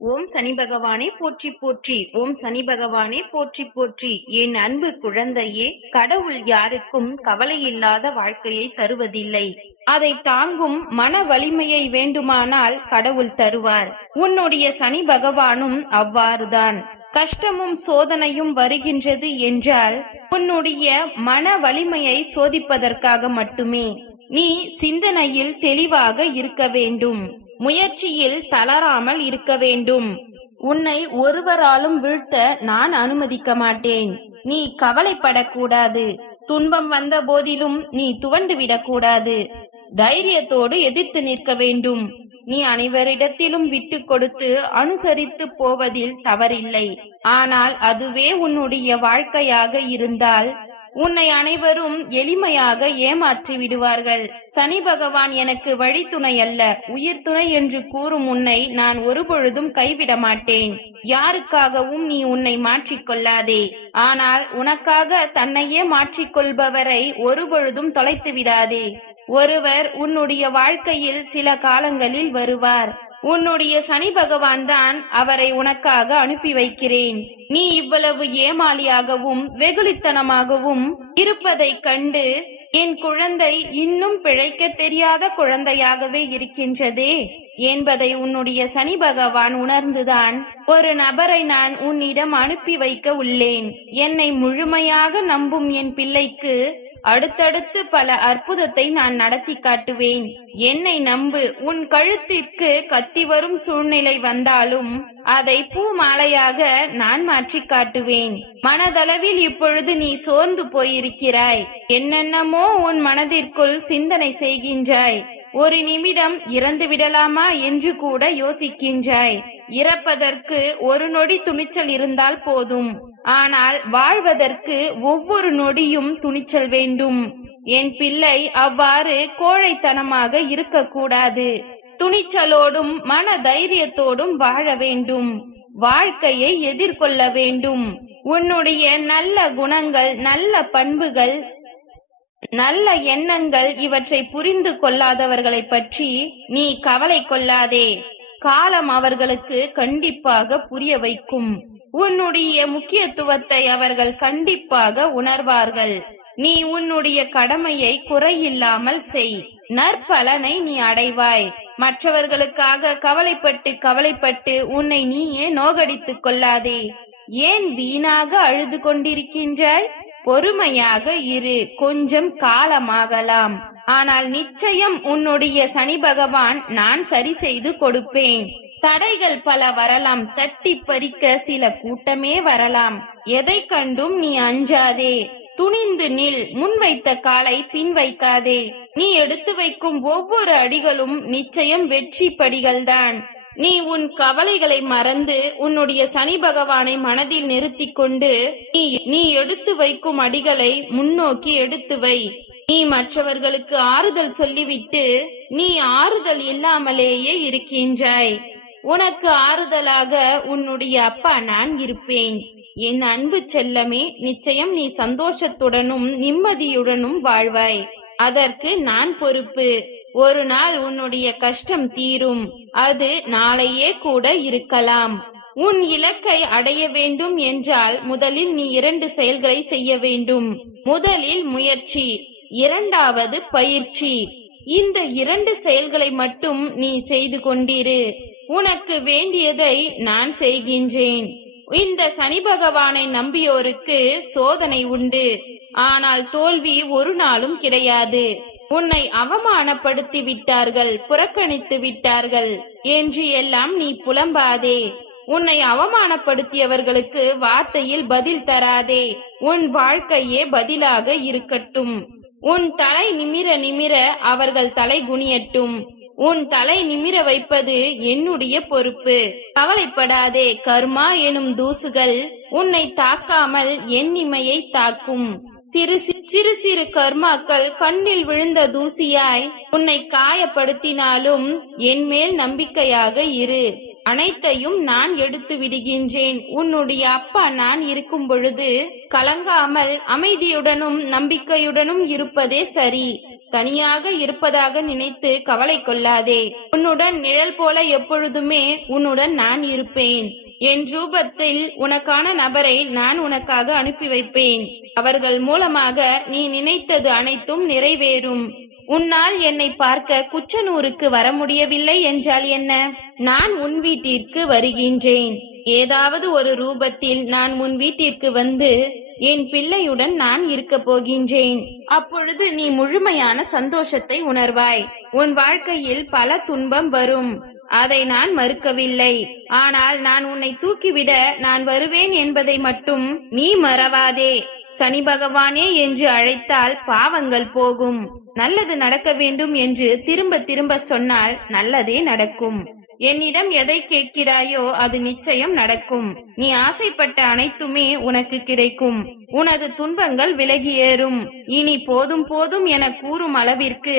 ஓம் சனி பகவானே போற்றி போற்றி. ஓம் சனி பகவானே போற்றி போற்றி. என் அன்பு குழந்தையே, கடவுள் யாருக்கும் கவலையில்லாத வாழ்க்கையை தருவதில்லை. அதை தாங்கும் மன வலிமையை வேண்டுமானால் கடவுள் தருவார். உன்னுடைய சனி பகவானும் அவ்வாறுதான். கஷ்டமும் சோதனையும் வருகின்றது என்றால் உன்னுடைய மன வலிமையை சோதிப்பதற்காக மட்டுமே. நீ சிந்தனையில் தெளிவாக இருக்க வேண்டும். முயற்சியில் தளராமல் இருக்க வேண்டும். உன்னை ஒருவராலும் வீழ்த்த நான் அனுமதிக்க மாட்டேன். நீ கவலைப்படக்கூடாது. துன்பம் வந்த போதிலும் நீ துவண்டு விடக்கூடாது. தைரியத்தோடு எதிர்த்து நிற்க வேண்டும். நீ அனைவரிடத்திலும் விட்டு கொடுத்து அனுசரித்து போவதில் தவறில்லை. ஆனால் அதுவே உன்னுடைய வாழ்க்கையாக இருந்தால் உன்னை அனைவரும் எளிமையாக ஏமாற்றி விடுவார்கள். சனி பகவான் எனக்கு வழித்துணை அல்ல, உயிர் துணை என்று கூறும் உன்னை நான் ஒருபொழுதும் கைவிட மாட்டேன். யாருக்காகவும் நீ உன்னை மாற்றிக்கொள்ளாதே. ஆனால் உனக்காக தன்னையே மாற்றிக்கொள்பவரை ஒருபொழுதும் தொலைத்து விடாதே. ஒருவர் உன்னுடைய வாழ்க்கையில் சில காலங்களில் வருவார். உன்னுடைய சனி பகவான் தான் அவரை உனக்காக அனுப்பி வைக்கிறேன். நீ இவ்வளவு ஏமாளியாகவும் வெகுளித்தனமாகவும் இருப்பதைக் கண்டு என் குழந்தை இன்னும் பிழைக்க தெரியாத குழந்தையாகவே இருக்கின்றதே என்பதை உன்னுடைய சனி பகவான் உணர்ந்துதான் ஒரு நபரை நான் உன்னிடம் அனுப்பி வைக்க உள்ளேன். என்னை முழுமையாக நம்பும் என் பிள்ளைக்கு அடுத்தடுத்து பல அற்புதத்தை நான் நடத்தி காட்டுவேன். என்னை நம்பு. உன் கழுத்திற்கு கத்தி வரும் சூழ்நிலை வந்தாலும் அதை பூ மாலையாக நான் மாற்றி காட்டுவேன். மனதளவில் இப்பொழுது நீ சோர்ந்து போயிருக்கிறாய். என்னென்னமோ உன் மனதிற்குள் சிந்தனை செய்கின்றாய். ஒரு நிமிடம் இறந்து விடலாமா என்று கூட யோசிக்கின்றாய். இறப்பதற்கு ஒரு நொடி துணிச்சல் இருந்தால் போதும். ஆனால் வாழ்வதற்கு ஒவ்வொரு நொடியும் துணிச்சல் வேண்டும். என் பிள்ளை அவ்வாறு கோழைத்தனமாக இருக்கக்கூடாது. துணிச்சலோடும் மன தைரியத்தோடும் வாழ வேண்டும். வாழ்க்கையை எதிர்கொள்ள வேண்டும். உன்னுடைய நல்ல குணங்கள், நல்ல பண்புகள், நல்ல எண்ணங்கள் இவற்றை புரிந்து கொள்ளாதவர்களை பற்றி நீ கவலை கொள்ளாதே. காலம் அவர்களுக்கு கண்டிப்பாக புரிய வைக்கும். உன்னுடைய முக்கியத்துவத்தை அவர்கள் கண்டிப்பாக உணர்வார்கள். நீ உன்னுடைய கடமையை குறையில்லாமல் செய். நற்பலனை நீ அடைவாய். மற்றவர்களுக்காக கவலைப்பட்டு உன்னை நீயே நோகடித்துக் கொள்ளாதே. ஏன் வீணாக அழுது கொண்டிருக்கின்றாய்? பொறுமையாக இரு. கொஞ்சம் காலமாகலாம். ஆனால் நிச்சயம் உன்னுடைய சனி பகவான் நான் சரி செய்து கொடுப்பேன். தடைகள் பல வரலாம். தட்டி பறிக்க சில கூட்டமே வரலாம். எதை கண்டும் நீ அஞ்சாதே. துணிந்து நில். முன் வைத்த காலை பின் வைக்காதே. நீ எடுத்து வைக்கும் ஒவ்வொரு அடிகளும் நிச்சயம் வெற்றி படிகள்தான். நீ உன் கவலைகளை மறந்து உன்னுடைய சனி பகவானை மனதில் நிறுத்தி கொண்டு நீ எடுத்து வைக்கும் அடிகளை முன்னோக்கி எடுத்து வை. நீ மற்றவர்களுக்கு ஆறுதல் சொல்லிவிட்டு நீ ஆறுதல் இல்லாமலேயே இருக்கின்றாய். உனக்கு ஆறுதலாக உன்னுடைய அப்பா நான் இருப்பேன். என் அன்பு செல்லமே, நிச்சயம் நீ சந்தோஷத்துடனும் நிம்மதியுடனும் வாழ்வாய். அதற்கு நான் பொறுப்பு. ஒரு நாள் உன்னுடைய கஷ்டம் தீரும். அது நாளையே கூட இருக்கலாம். உன் இலக்கை அடைய வேண்டும் என்றால் முதலில் நீ 2 செயல்களை செய்ய வேண்டும். முதலில் முயற்சி, இரண்டாவது பயிற்சி. இந்த 2 செயல்களை மட்டும் நீ செய்து கொண்டிரு. உனக்கு வேண்டியதை நான் செய்கின்றேன். இந்த சனி பகவானை நம்பியோருக்கு சோதனை உண்டு. ஆனால் தோல்வி ஒரு நாளும் கிடையாது. உன்னை அவமானப்படுத்தி விட்டார்கள், புறக்கணித்து விட்டார்கள் என்று எல்லாம் நீ புலம்பாதே. உன்னை அவமானப்படுத்தியவர்களுக்கு வார்த்தையில் பதில் தராதே. உன் வாழ்க்கையே பதிலாக இருக்கட்டும். உன் தலை நிமிர நிமிர அவர்கள் தலை குனியட்டும். உன் தலை நிமிர வைப்பது என்னுடைய பொறுப்பு. கவலைப்படாதே. கர்மா எனும் தூசுகள் உன்னை தாக்காமல் என் இமையை தாக்கும். சிறு சிறு கர்மாக்கள் கண்ணில் விழுந்த தூசியாய் உன்னை காயப்படுத்தினாலும் என் மேல் நம்பிக்கையாக இரு. அனைத்தையும் நான் எடுத்து விடுகின்றேன். உன்னுடைய அப்பா நான் இருக்கும் பொழுது கலங்காமல் அமைதியுடனும் நம்பிக்கையுடனும் இருப்பதே சரி. தனியாக இருப்பதாக நினைத்து கவலை கொள்ளாதே. உன்னுடன் நிழல் போல எப்பொழுதுமே உன்னுடன் நான் இருப்பேன். என் ரூபத்தில் உனக்கான நபரை நான் உனக்காக அனுப்பி வைப்பேன். அவர்கள் மூலமாக நீ நினைத்தது அனைத்தும் நிறைவேறும். உன்னால் என்னை பார்க்க குச்சனூருக்கு வர முடியவில்லை என்றால் என்ன? நான் உன் வீட்டிற்கு வருகின்றேன். ஏதாவது ஒரு ரூபத்தில் நான் உன் வீட்டிற்கு வந்து என் பிள்ளையுடன் நான் இருக்க போகின்றேன். அப்பொழுது நீ முழுமையான சந்தோஷத்தை உணர்வாய். உன் வாழ்க்கையில் பல துன்பம் வரும், அதை நான் மறுக்கவில்லை. ஆனால் நான் உன்னை தூக்கிவிட நான் வருவேன் என்பதை மட்டும் நீ மறவாதே. சனி பகவானே என்று அழைத்தால் பாவங்கள் போகும். நல்லது நடக்க வேண்டும் என்று திரும்ப திரும்ப சொன்னால் நல்லதே நடக்கும். என்னிடம் எதை கேட்கிறாயோ அது நிச்சயம் நடக்கும். நீ ஆசைப்பட்ட அனைத்துமே உனக்கு கிடைக்கும். உனது துன்பங்கள் விலகி ஏறும். இனி போதும் போதும் என கூறும் அளவிற்கு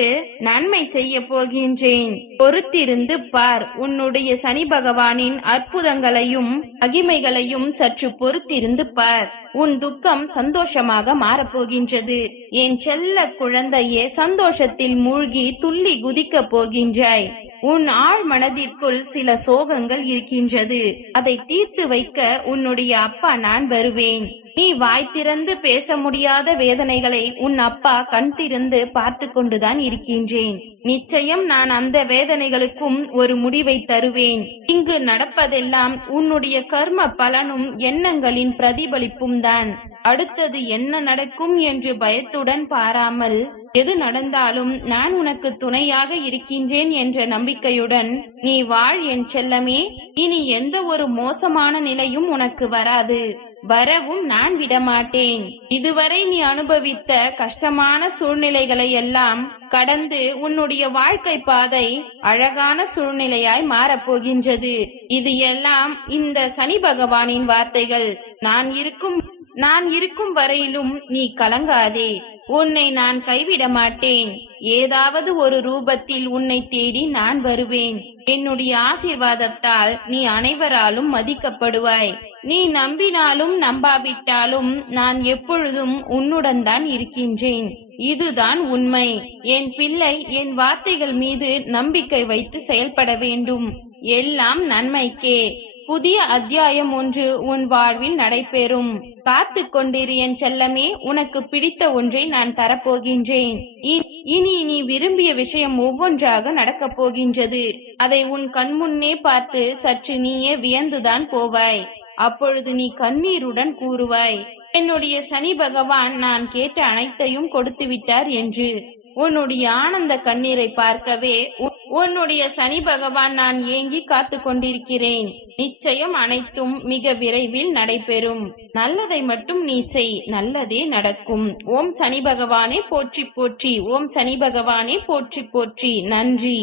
நன்மை செய்ய போகின்றேன். பொறுத்திருந்து பார். உன்னுடைய சனி பகவானின் அற்புதங்களையும் மகிமைகளையும் சற்று பொறுத்திருந்து பார். உன் துக்கம் சந்தோஷமாக மாறப்போகின்றது. என் செல்ல குழந்தையே, சந்தோஷத்தில் மூழ்கி துள்ளி குதிக்க போகின்றாய். உன் ஆழ் மனதிற்குள் சில சோகங்கள் இருக்கின்றது. அதை தீர்த்து வைக்க உன்னுடைய அப்பா நான் வருவேன். நீ வாய் திறந்து பேச முடியாத வேதனைகளை உன் அப்பா கண் திறந்து பார்த்து கொண்டுதான் இருக்கின்றேன். நிச்சயம் நான் அந்த வேதனைகளுக்கும் ஒரு முடிவை தருவேன். இங்கு நடப்பதெல்லாம் உன்னுடைய கர்ம பலனும் எண்ணங்களின் பிரதிபலிப்பும் தான். அடுத்தது என்ன நடக்கும் என்று பயத்துடன் பாராமல் எது நடந்தாலும் நான் உனக்கு துணையாக இருக்கின்றேன் என்ற நம்பிக்கையுடன் நீ வாழ் என் செல்லமே. இனி எந்த ஒரு மோசமான நிலையும் உனக்கு வராது. வரவும் நான் விடமாட்டேன். இதுவரை நீ அனுபவித்த கஷ்டமான சூழ்நிலைகளை எல்லாம் கடந்து உன்னுடைய வாழ்க்கை பாதை அழகான சூழ்நிலையாய் மாறப்போகின்றது. இது எல்லாம் இந்த சனி பகவானின் வார்த்தைகள். நான் இருக்கும் வரையிலும் நீ கலங்காதே. உன்னை நான் கைவிட மாட்டேன். ஏதாவது ஒரு ரூபத்தில் உன்னை தேடி நான் வருவேன். என்னுடைய ஆசீர்வாதத்தால் நீ அனைவராலும் மதிக்கப்படுவாய். நீ நம்பினாலும் நம்பாவிட்டாலும் நான் எப்பொழுதும் உன்னுடன் தான் இருக்கின்றேன். இதுதான் உண்மை. என் பிள்ளை, என் வார்த்தைகள் மீது நம்பிக்கை வைத்து செயல்பட வேண்டும். எல்லாம் நன்மைக்கே. புதிய அத்தியாயம் ஒன்று உன் வாழ்வில் நடைபெறும். காத்து கொண்டிரு என் செல்லமே. உனக்கு பிடித்த ஒன்றை நான் தரப்போகின்றேன். இனி நீ விரும்பிய விஷயம் ஒவ்வொன்றாக நடக்கப் போகின்றது. அதை உன் கண்முன்னே பார்த்து சற்று நீயே வியந்துதான் போவாய். அப்பொழுது நீ கண்ணீருடன் கூறுவாய், என்னுடைய சனி பகவான் நான் கேட்ட அனைத்தையும் கொடுத்து விட்டார் என்று. உன்னுடைய ஆனந்த கண்ணீரை பார்க்கவே உன்னுடைய சனி பகவான் நான் ஏங்கி காத்து கொண்டிருக்கிறேன். நிச்சயம் அனைத்தும் மிக விரைவில் நடைபெறும். நல்லதை மட்டும் நீ செய், நல்லதே நடக்கும். ஓம் சனி பகவானே போற்றி போற்றி. ஓம் சனி பகவானே போற்றி போற்றி. நன்றி.